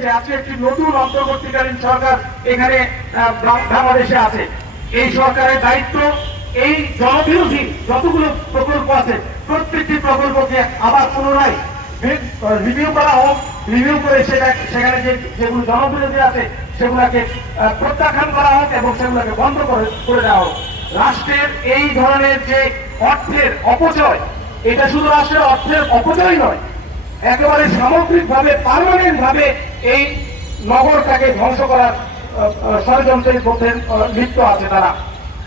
হয়েছে আজকে একটি নতুন অন্তর্বর্তীকালীন সরকার এখানে বাংলাদেশে আছে। এই সরকারের দায়িত্ব, এই জনবিরোধী যতগুলো প্রকল্প আছে, প্রত্যেকটি প্রকল্পকে আবার পুনরায় রিভিউ করা হোক রিভিউ করে সেটা সেখানে যে যেগুলো জনবিরোধী আছে, সেগুলোকে প্রত্যাখ্যান করা হোক এবং সেগুলোকে বন্ধ করে করে দেওয়া হোক। রাষ্ট্রের এই ধরনের যে অর্থের অপচয়, এটা শুধু রাষ্ট্রের অর্থের অপচয় নয় একেবারে সামগ্রিকভাবে পার্মানেন্ট ভাবে এই নগরটাকে ধ্বংস করার ষড়যন্ত্রের মধ্যে লিপ্ত আছে তারা।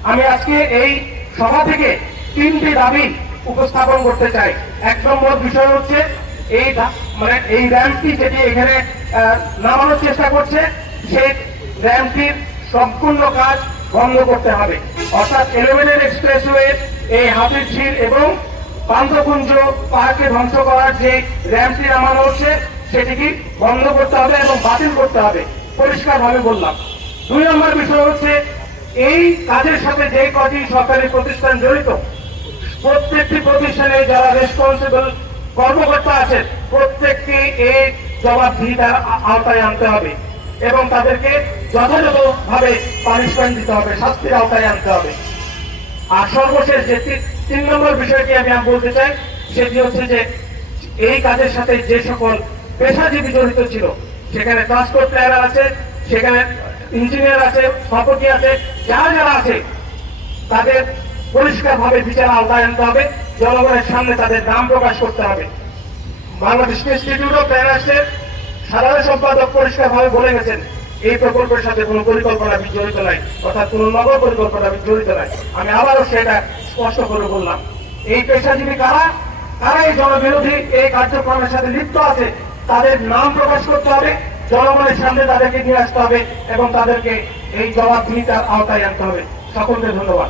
আমি আজকে এই সভা থেকে তিনটি দাবি উপস্থাপন করতে চাই। এক নম্বর বিষয় হচ্ছে, এই মানে এই র্যাম্পটি যেটি এখানে নামানোর চেষ্টা করছে সেই র্যাম্পটির সম্পূর্ণ কাজ বন্ধ করতে হবে। অর্থাৎ এলিভেটেড এক্সপ্রেসওয়ে এই হাতির ঝিল এবং পান্থকুঞ্জ পাহাড়কে ধ্বংস করার যে র্যাম্পটি নামানো হচ্ছে, সেটিকে বন্ধ করতে হবে এবং বাতিল করতে হবে। পরিষ্কারভাবে বললাম। দুই নম্বর বিষয় হচ্ছে, এই কাজের সাথে যে কটি সরকারি প্রতিষ্ঠান জড়িত, প্রত্যেকটি প্রতিষ্ঠানে যারা রেসপন্সিবল কর্মকর্তা আছেন, প্রত্যেককে এই জবাবদিহিতার আওতায় আনতে হবে এবং তাদেরকে যথাযথভাবে পানিশমেন্ট দিতে হবে, শাস্তির আওতায় আনতে হবে। আর সর্বশেষ যে তিন নম্বর বিষয়টি আমি বলতে চাই, সেটি হচ্ছে যে এই কাজের সাথে যে সকল পেশাজীবী জড়িত ছিল, সেখানে ট্রান্সপোর্ট প্লেয়ার আছে, সেখানে ইঞ্জিনিয়ার আছে স্থপতি আছে, যারা যারা আছে, তাদের পরিষ্কারভাবে বিচার আওতায় আনতে হবে, জনগণের সামনে তাদের নাম প্রকাশ করতে হবে। বাংলাদেশ ইনস্টিটিউট অফ প্যারাসের সাধারণ সম্পাদক পরিষ্কারভাবে বলে গেছেন এই প্রকল্পের সাথে কোনো পরিকল্পনা আমি জড়িত নাই, অর্থাৎ কোনো নগর পরিকল্পনা আমি জড়িত নাই। আমি আবারও সেটা স্পষ্ট করে বললাম। এই পেশাজীবী কারা? কারা এই জনবিরোধী এই কার্যক্রমের সাথে লিপ্ত আছে? তাদের নাম প্রকাশ করতে হবে, জনগণের সামনে তাদেরকে নিয়ে আসতে হবে এবং তাদেরকে এই জবাবদিহিতার আওতায় আনতে হবে। সকলকে ধন্যবাদ।